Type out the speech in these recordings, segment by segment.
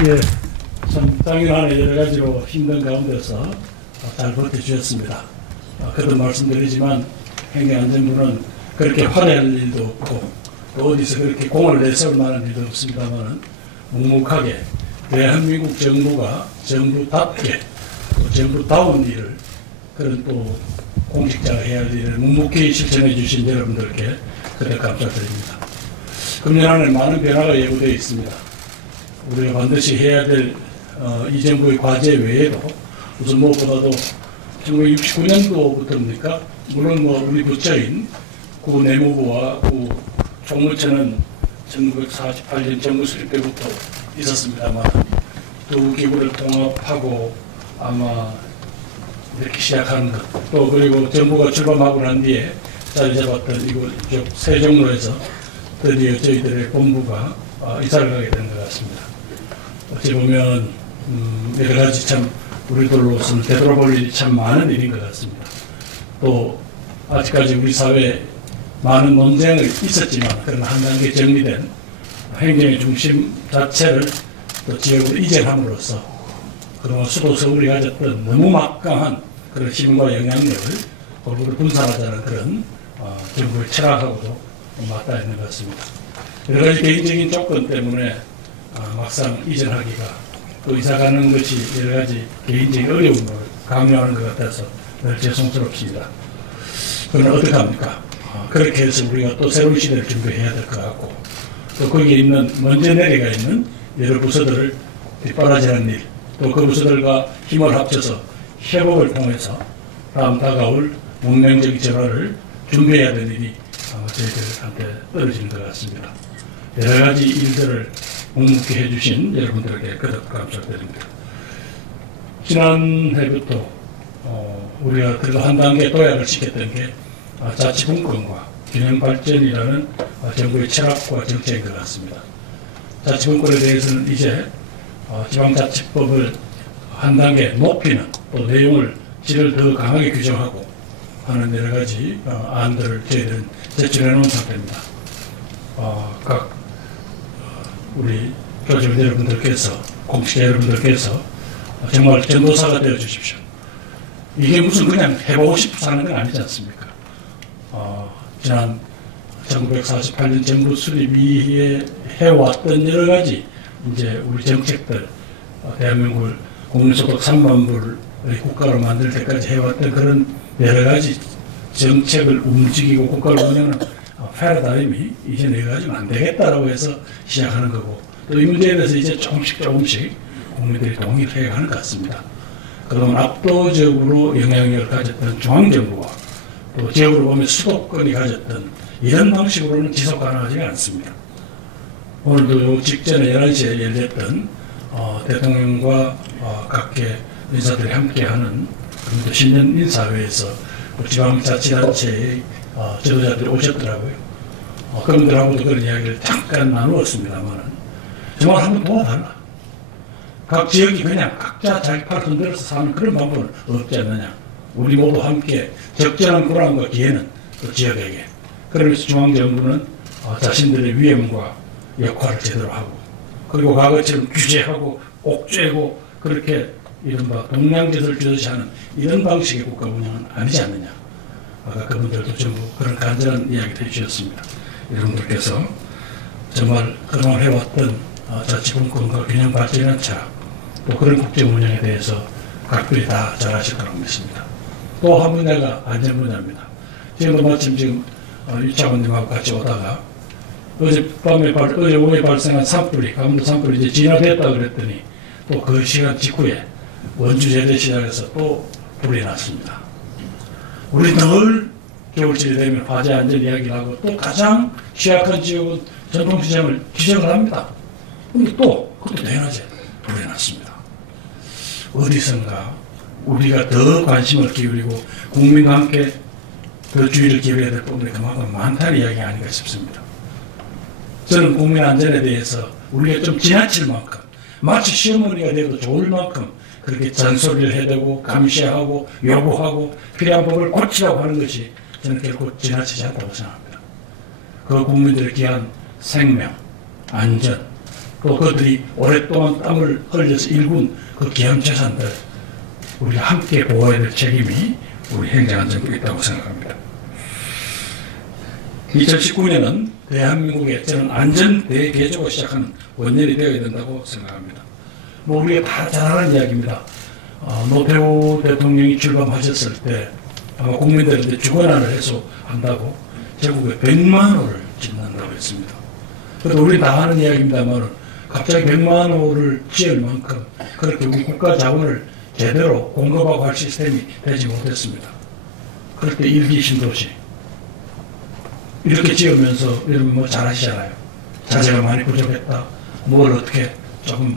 예, 참 당연한 여러 가지로 힘든 가운데서 잘 버텨주셨습니다. 그도 말씀드리지만 행정안전부는 그렇게 화려할 일도 없고 또 어디서 그렇게 공을 내세울 만한 일도 없습니다만 묵묵하게 대한민국 정부가 정부답게 또 정부다운 일을 그런 또 공직자가 해야 할 일을 묵묵히 실천해 주신 여러분들께 그때 감사드립니다. 금년 안에 많은 변화가 예고되어 있습니다. 우리가 반드시 해야 될 이 정부의 과제 외에도 우선 무엇보다도 1969년도부터입니까? 물론 우리 부처인 구 내무부와 구 총무처는 1948년 정부 수립 때부터 있었습니다만 두 기구를 통합하고 아마 이렇게 시작하는 것, 또 그리고 정부가 출범하고 난 뒤에 자리 잡았던 이곳 세종로에서 드디어 저희들의 본부가 이사를 가게 된 것 같습니다. 어찌 보면 여러 가지 참 우리들로서는 되돌아볼 일이 참 많은 일인 것 같습니다. 또 아직까지 우리 사회에 많은 논쟁이 있었지만 그런 한 단계 정리된 행정의 중심 자체를 또 지역으로 이전함으로써 그동안 수도 서울이 가졌던 너무 막강한 그런 힘과 영향력을 골고루 분산하자는 그런 정부의 철학하고도 맞닿아 있는 것 같습니다. 여러 가지 개인적인 조건 때문에 막상 이전하기가 또 이사가는 것이 여러 가지 개인적인 어려움을 강요하는 것 같아서 늘 죄송스럽습니다. 그러나 어떡합니까? 그렇게 해서 우리가 또 새로운 시대를 준비해야 될 것 같고 또 거기에 있는 먼저 내려가 있는 여러 부서들을 뒷바라지하는 일, 또 그 부서들과 힘을 합쳐서 협업을 통해서 다음 다가올 문명적 전환을 준비해야 될 일이 저희들한테 떨어지는 것 같습니다. 여러 가지 일들을 묵묵히 해주신 여러분들에게 거듭 감사드립니다. 지난해부터 우리가 그래도 한 단계 도약을 시켰던 게 자치분권과 균형발전이라는 정부의 철학과 정책인 것 같습니다. 자치분권에 대해서는 이제 지방자치법을 한 단계 높이는 또 내용을 질을 더 강하게 규정하고 하는 여러 가지 안들을 저희들은 제출해 놓은 상태입니다. 각 우리 교직 여러분들께서 공직자 여러분들께서 정말 전도사가 되어 주십시오. 이게 무슨 그냥 해보고 싶어서 하는 건 아니지 않습니까? 지난 1948년 정부 수립 이후에 해왔던 여러 가지 이제 우리 정책들 대한민국을 국민소득 3만 불의 국가로 만들 때까지 해왔던 그런 여러 가지 정책을 움직이고 국가를 운영하는 패러다임이 이제 내가 가지면 안 되겠다라고 해서 시작하는 거고 또 이 문제에 대해서 이제 조금씩 국민들이 동의를 해가는 것 같습니다. 그동안 압도적으로 영향력을 가졌던 중앙정부와 또 지역으로 보면 수도권이 가졌던 이런 방식으로는 지속 가능하지가 않습니다. 오늘도 직전에 11시에 열렸던 대통령과 각계 인사들이 함께하는 신년 인사회에서 지방자치단체의 지도자들이 오셨더라고요. 그분들하고도 그런 이야기를 잠깐 나누었습니다만 정말 한번 도와달라. 각 지역이 그냥 각자 자기 팔 흔들어서 사는 그런 방법은 없지 않느냐. 우리 모두 함께 적절한 권한과 기회는 그 지역에게. 그러면서 중앙정부는 자신들의 위험과 역할을 제대로 하고 그리고 과거처럼 규제하고 옥죄고 그렇게 이른바 동량제를 주듯이 하는 이런 방식의 국가 운영은 아니지 않느냐. 아까 그분들도 전부 그런 간절한 이야기를 해주셨습니다. 여러분들께서 정말 그동안 해왔던 자치분권과 균형 발전이라는 철학 또 그런 국정 운영에 대해서 각별히 다 잘하실 거라고 믿습니다. 또 한 분야가 안전 분야입니다. 지금도 마침 지금 유 차관님하고 같이 오다가 어제 오후에 발생한 산불이 강원도 산불이 이제 진화됐다 그랬더니 또 그 시간 직후에 원주 제대시장에서 또 불이 났습니다. 우리 늘 겨울철이 되면 화재 안전 이야기를 하고 또 가장 취약한 지역은 전통시장을 지적을 합니다. 근데 또 그것도 당연하지 불이 났습니다. 어디선가 우리가 더 관심을 기울이고 국민과 함께 더 주의를 기울여야 될 부분이 그만큼 많다는 이야기 아닌가 싶습니다. 저는 국민 안전에 대해서 우리가 좀 지나칠 만큼 마치 시어머니가 돼도 좋을 만큼 그렇게 잔소리를 해대고 감시하고 요구하고 필요한 법을 고치라고 하는 것이 저는 결코 지나치지 않다고 생각합니다. 그 국민들의 귀한 생명, 안전, 또 그들이 오랫동안 땀을 흘려서 일군 그 귀한 재산들 우리가 함께 보호해야 될 책임이 우리 행정안전부에 있다고 생각합니다. 2019년은 대한민국의 저는 안전대개조가 시작하는 원년이 되어야 된다고 생각합니다. 뭐 우리가 다 잘 아는 이야기입니다. 노태우 대통령이 출범하셨을 때 아마 국민들한테 주거난을 해소한다고 제국에 100만 호를 짓는다고 했습니다. 그래도 우리 다 아는 이야기입니다만 갑자기 100만 호를 지을 만큼 그렇게 우리 국가 자원을 제대로 공급하고 할 시스템이 되지 못했습니다. 그럴 때 일기 신도시 이렇게 지으면서 여러분 뭐 잘하시잖아요. 자재가 많이 부족했다. 뭘 어떻게 조금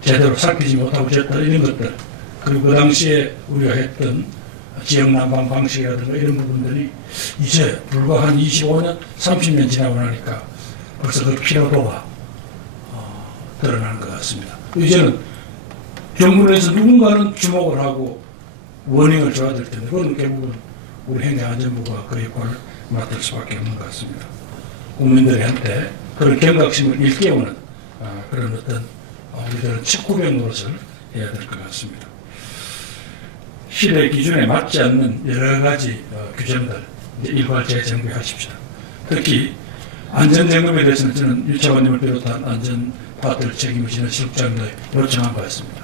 제대로 살피지 못하고 졌다 이런 것들 그리고 그 당시에 우리가 했던 지역 난방 방식이라든가 이런 부분들이 이제 불과 한 25년 30년 지나고 나니까 벌써 그 피로도가 드러나는 것 같습니다. 이제는 정부에서 누군가는 주목을 하고 워닝을 줘야 될 텐데 그건 결국은 우리 행정안전부가 그 역할을 맡을 수밖에 없는 것 같습니다. 국민들한테 그런 경각심을 일깨우는 그런 어떤 우리들은 척후병 노릇을 해야 될 것 같습니다. 시대 기준에 맞지 않는 여러 가지 규정들 일괄 재정비하십시오. 특히 안전점검에 대해서는 저는 유차관님을 비롯한 안전파트를 책임을 지는 실장님에 요청한 바 있습니다.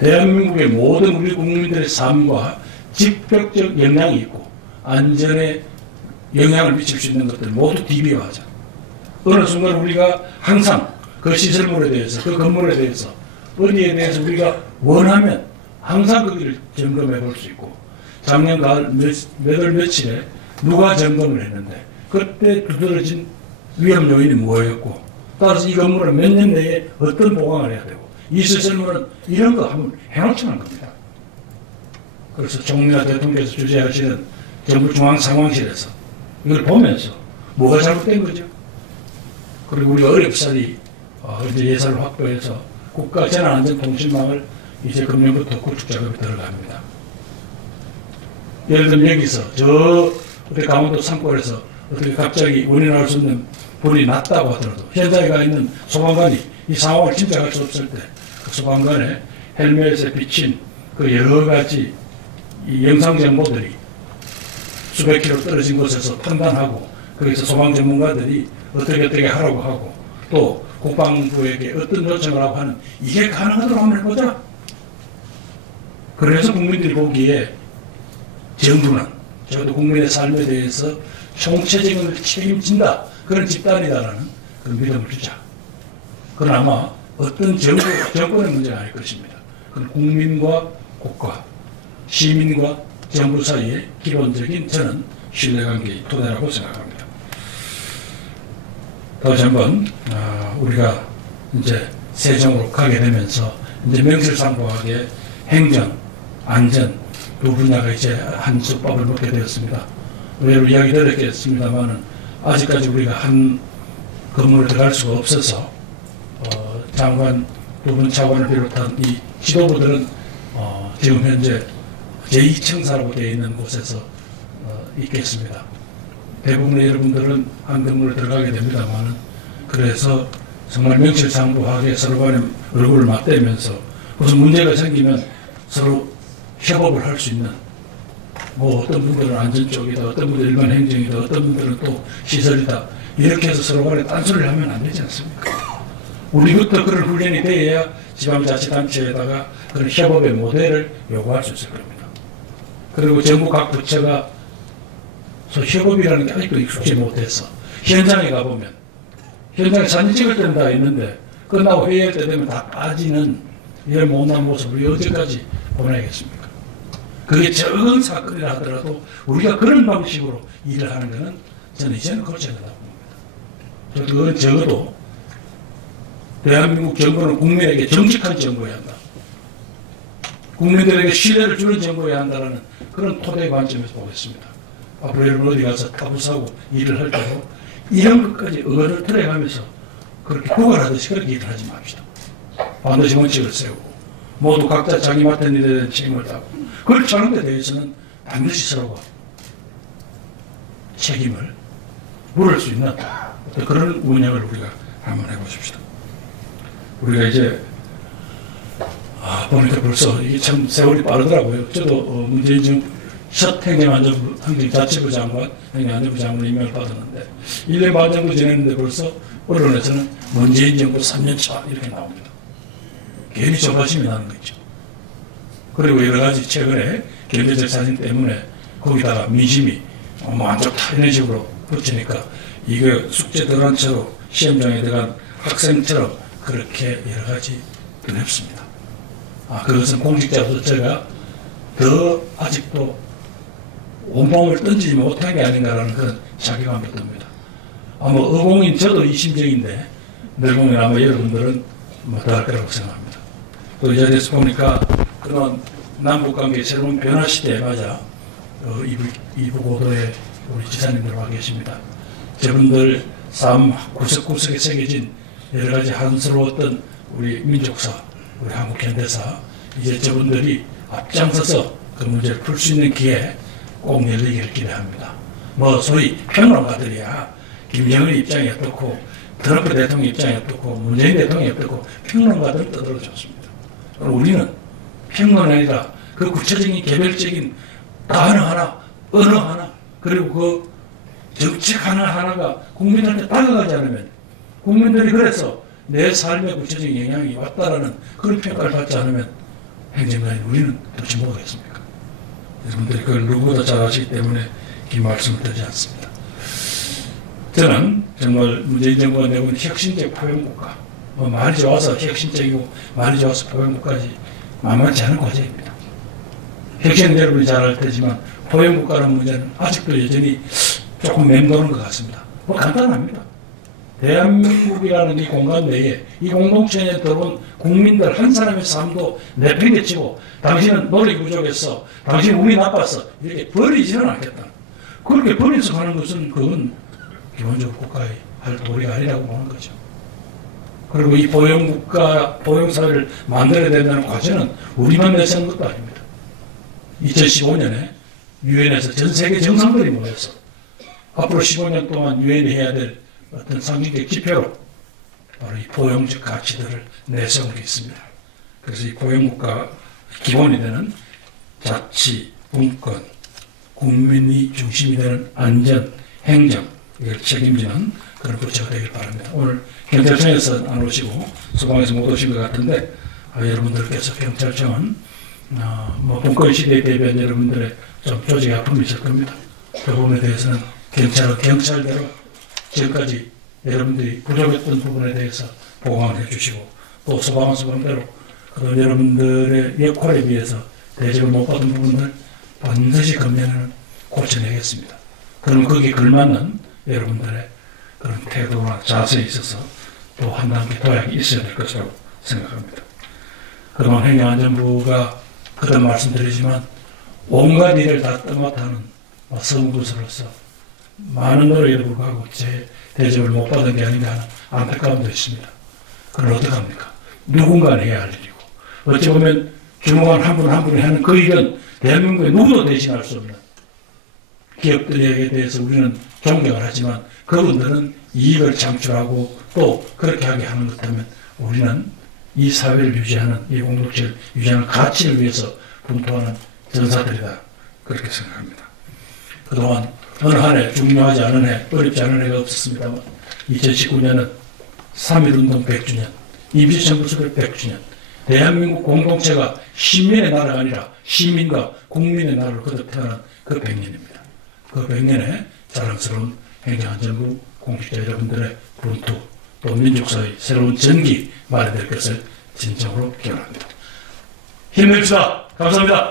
대한민국의 모든 우리 국민들의 삶과 직접적 영향이 있고 안전에 영향을 미칠 수 있는 것들 모두 DB화하자. 어느 순간 우리가 항상 그 시설물에 대해서 그 건물에 대해서 어디에 대해서 우리가 원하면 항상 거기를 점검해 볼 수 있고 작년 가을 몇 월 며칠에 누가 점검을 했는데 그때 두드러진 위험 요인이 뭐였고 따라서 이 건물은 몇 년 내에 어떤 보강을 해야 되고 이 시설물은 이런 거 한번 해놓자는 겁니다. 그래서 총리나 대통령께서 주재하시는 정부 중앙상황실에서 이걸 보면서 뭐가 잘못된 거죠. 그리고 우리가 어렵사리 이제 예산을 확보해서 국가 재난안전통신망을 이제 금년부터 구축 작업에 들어갑니다. 예를 들면 여기서 저 강원도 산골에서 어떻게 갑자기 원인 알 수 없는 불이 났다고 하더라도 현장에 가 있는 소방관이 이 상황을 짐작할 수 없을 때 그 소방관의 헬멧에 비친 그 여러 가지 이 영상 정보들이 수백 킬로 떨어진 곳에서 판단하고 거기서 소방 전문가들이 어떻게 하라고 하고 또 국방부에게 어떤 요청을 하고 하는 이게 가능하도록 한번 해보자. 그래서 국민들이 보기에 정부는 적어도 국민의 삶에 대해서 총체적인 책임진다. 그런 집단이다라는 그런 믿음을 주자. 그건 아마 어떤 정권의 문제가 아닐 것입니다. 그건 국민과 국가, 시민과 정부 사이의 기본적인 저는 신뢰관계의 토대라고 생각합니다. 다시 한번 우리가 이제 세정으로 가게 되면서 이제 명실상부하게 행정, 안전 두 분야가 이제 한 수법을 먹게 되었습니다. 의외로 이야기 드렸겠습니다만은 아직까지 우리가 한 건물에 들어갈 수가 없어서 장관 두 분 차관을 비롯한 이 지도부들은 지금 현재 제2청사라고 되어 있는 곳에서 있겠습니다. 대부분의 여러분들은 한 건물에 들어가게 됩니다만은 그래서 정말 명실상부하게 서로 간에 얼굴을 맞대면서 무슨 문제가 생기면 서로 협업을 할 수 있는 뭐 어떤 분들은 안전 쪽이다, 어떤 분들은 일반 행정이다, 어떤 분들은 또 시설이다 이렇게 해서 서로 간에 딴소리를 하면 안 되지 않습니까? 우리부터 그런 훈련이 되어야 지방자치단체에다가 그런 협업의 모델을 요구할 수 있을 겁니다. 그리고 정부 각 부처가 협업이라는 게 아직도 익숙지 못해서 현장에 가보면 현장에 사진 찍을 때는 다 있는데 끝나고 회의할 때 되면 다 빠지는 이런 못난 모습을 언제까지 보내겠습니까? 그게 적은 사건이라 하더라도 우리가 그런 방식으로 일을 하는 것은 저는 이제는 고쳐야 된다고 봅니다. 그건 적어도 대한민국 정부는 국민에게 정직한 정부여야 한다. 국민들에게 신뢰를 주는 정부여야 한다는 그런 토대 관점에서 보겠습니다. 앞으로 여러분 어디 가서 타부사고 일을 할 때도 이런 것까지 의견을 들어가면서 그렇게 구걸하듯이 그렇게 일을 하지 맙시다. 반드시 원칙을 세우고 모두 각자 자기 맡은 일에 대한 책임을 다하고 그렇지 않은 데 대해서는 반드시 서로가 책임을 물을 수 있는 그런 운영을 우리가 한번 해보십시다. 우리가 이제 보니까 벌써 이게 참 세월이 빠르더라고요. 저도 문재인 정부 첫 행정자치부 장관, 행정안전부 장관 임명을 받았는데 1년 반 정도 지냈는데 벌써 언론에서는 문재인 정부 3년 차 이렇게 나옵니다. 괜히 조바심이 나는 거죠. 그리고 여러 가지 최근에 경제적 사진 때문에 거기다가 민심이 안 좋다 이런 식으로 붙이니까 이거 숙제 들어간 채로 시험장에 들어간 학생처럼 그렇게 여러 가지 두렵습니다. 그것은 공직자로서 제가 더 아직도 온몸을 던지지 못한 게 아닌가라는 그런 자괴감이 듭니다. 의공인 저도 이 심정인데 늙공인 아마 여러분들은 더할 거라고 생각합니다. 또 이 자리에서 보니까 그런 남북관계 새로운 변화 시대에 맞아 이부 고도에 우리 지사님들 와 계십니다. 저분들 삶 구석구석에 새겨진 여러 가지 한스러웠던 우리 민족사, 우리 한국 현대사, 이제 저분들이 앞장서서 그 문제를 풀 수 있는 기회 꼭 열리기를 기대합니다. 소위 평론가들이야 김정은 입장이 어떻고 트럼프 대통령 입장이 어떻고 문재인 대통령이 어떻고 평론가들은 떠들어 줬습니다. 우리는 평론이 아니라 그 구체적인 개별적인 단어 하나, 언어 하나, 그리고 그 정책 하나하나가 국민들한테 다가가지 않으면 국민들이 그래서 내 삶에 구체적인 영향이 왔다라는 그런 평가를 받지 않으면 행정가인 우리는 도대체 뭐가 있습니까? 여러분들이 그걸 누구보다 잘 아시기 때문에 긴 말씀을 드리지 않습니다. 저는 정말 문재인 정부가 내고 있는 혁신적 포용국가, 말이 좋아서 혁신적이고 말이 좋아서 포용국가지 만만치 않은 과제입니다. 혁신은 여러분이 잘 알 테지만 포용국가라는 문제는 아직도 여전히 조금 맴도는 것 같습니다. 간단합니다. 대한민국이라는 이 공간 내에 이 공동체에 들어온 국민들 한 사람의 삶도 내팽개치고 당신은 노력이 부족했어, 당신은 운이 나빴어 이렇게 버리지는 않겠다. 그렇게 버리서 하는 것은 그건 기본적으로 국가의 할 도리가 아니라고 보는 거죠. 그리고 이 포용국가, 포용사회를 만들어야 된다는 과제는 우리만 내세운 것도 아닙니다. 2015년에 유엔에서 전 세계 정상들이 모여서 앞으로 15년 동안 유엔이 해야 될 어떤 상징적 지표로 바로 이 포용적 가치들을 내세운 게 있습니다. 그래서 이 포용국가 기본이 되는 자치, 분권, 국민이 중심이 되는 안전, 행정, 이걸 책임지는 그런 부처가 되길 바랍니다. 오늘 경찰청에서 안 오시고 소방에서 못 오신 것 같은데 여러분들께서 경찰청은 분권 시대에 대비한 여러분들의 좀 조직의 아픔이 있을 겁니다. 그 부분에 대해서는 경찰은 경찰대로 지금까지 여러분들이 부족했던 부분에 대해서 보강을 해주시고 또 소방은 소방대로 그런 여러분들의 역할에 비해서 대접을 못 받은 부분을 반드시 금년에는 고쳐내겠습니다. 그럼 거기에 걸맞는 여러분들의 그런 태도나 자세에 있어서 또 한 단계 도약이 있어야 될 것이라고 생각합니다. 그동안 행정안전부가 그런 말씀드리지만 온갖 일을 다 떠맡아는 서무부서로서 많은 노력에도 불구하고 제 대접을 못 받은 게 아닌가 하는 안타까움도 있습니다. 그럼 어떡합니까? 누군가는 해야 할 일이고 어찌 보면 주무관 한 분 한 분이 하는 그 일은 대한민국에 누구도 대신할 수 없는 기업들에게 대해서 우리는 존경을 하지만 그분들은 이익을 창출하고 또 그렇게 하게 하는 것 때문에 우리는 이 사회를 유지하는 이 공동체를 유지하는 가치를 위해서 분투하는 전사들이다 그렇게 생각합니다. 그동안 어느 한 해 중요하지 않은 해 어렵지 않은 해가 없었습니다만 2019년은 3.1운동 100주년 임시정부 수립 100주년 대한민국 공동체가 시민의 나라가 아니라 시민과 국민의 나라로 거듭 태어난 그 100년입니다. 그 100년에 자랑스러운 행정안전부 공직자 여러분들의 분투 또 민족사의 새로운 전기 마련될 것을 진정으로 기원합니다. 힘냅시다. 감사합니다.